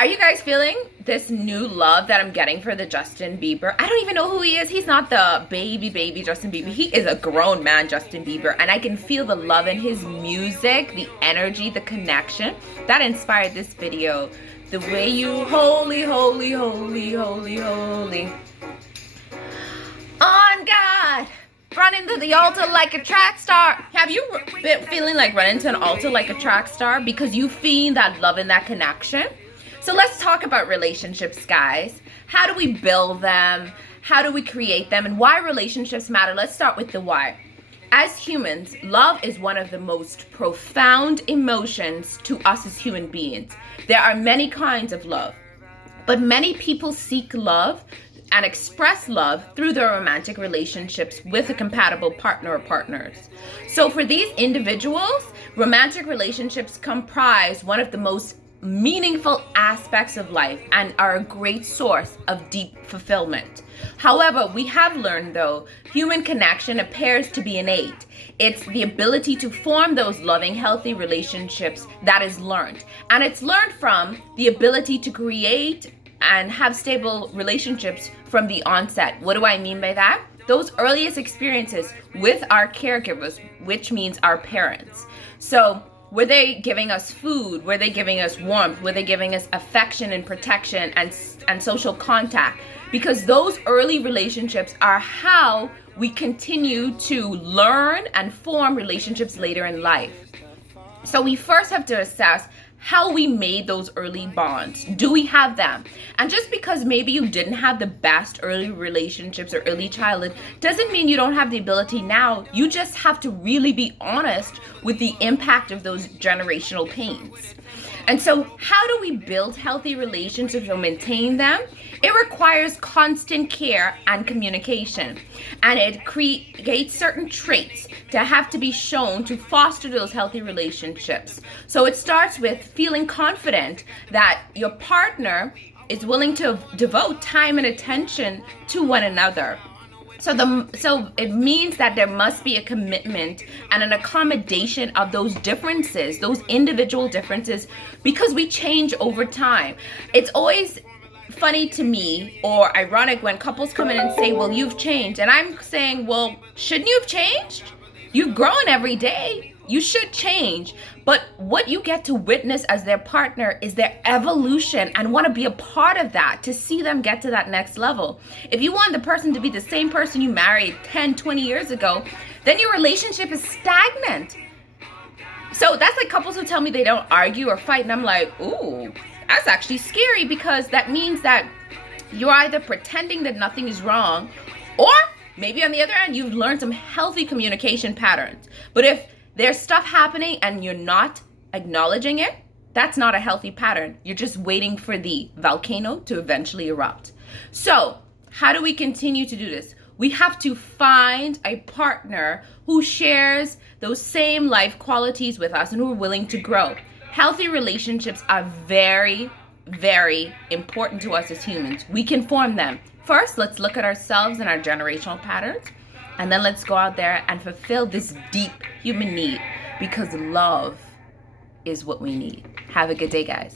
Are you guys feeling this new love that I'm getting for the Justin Bieber? I don't even know who he is. He's not the baby Justin Bieber. He is a grown man Justin Bieber, and I can feel the love in his music, the energy, the connection that inspired this video. The way you holy on God, run into the altar like a track star. Have you been feeling like running to an altar like a track star because you feel that love and that connection? So let's talk about relationships, guys. How do we build them? How do we create them? And why relationships matter? Let's start with the why. As humans, love is one of the most profound emotions to us as human beings. There are many kinds of love, but many people seek love and express love through their romantic relationships with a compatible partner or partners. So for these individuals, romantic relationships comprise one of the most meaningful aspects of life and are a great source of deep fulfillment. However, we have learned, though, human connection appears to be innate. It's the ability to form those loving, healthy relationships that is learned. And it's learned from the ability to create and have stable relationships from the onset. What do I mean by that? Those earliest experiences with our caregivers, which means our parents. So were they giving us food? Were they giving us warmth? Were they giving us affection and protection and social contact? Because those early relationships are how we continue to learn and form relationships later in life. So we first have to assess how we made those early bonds. Do we have them? And just because maybe you didn't have the best early relationships or early childhood doesn't mean you don't have the ability now. You just have to really be honest with the impact of those generational pains. And so how do we build healthy relationships or maintain them? It requires constant care and communication, and it creates certain traits that have to be shown to foster those healthy relationships. So it starts with feeling confident that your partner is willing to devote time and attention to one another. So it means that there must be a commitment and an accommodation of those differences, those individual differences, because we change over time. It's always funny to me or ironic when couples come in and say, well, you've changed. And I'm saying, well, shouldn't you have changed? You've grown every day. You should change. But what you get to witness as their partner is their evolution and want to be a part of that, to see them get to that next level. If you want the person to be the same person you married 10, 20 years ago, then your relationship is stagnant. So that's like couples who tell me they don't argue or fight. And I'm like, ooh, that's actually scary, because that means that you're either pretending that nothing is wrong, or maybe on the other end, you've learned some healthy communication patterns. But if there's stuff happening and you're not acknowledging it, that's not a healthy pattern. You're just waiting for the volcano to eventually erupt. So how do we continue to do this? We have to find a partner who shares those same life qualities with us and who are willing to grow. Healthy relationships are very, very important to us as humans. We can form them. First, let's look at ourselves and our generational patterns. And then let's go out there and fulfill this deep human need, because love is what we need. Have a good day, guys.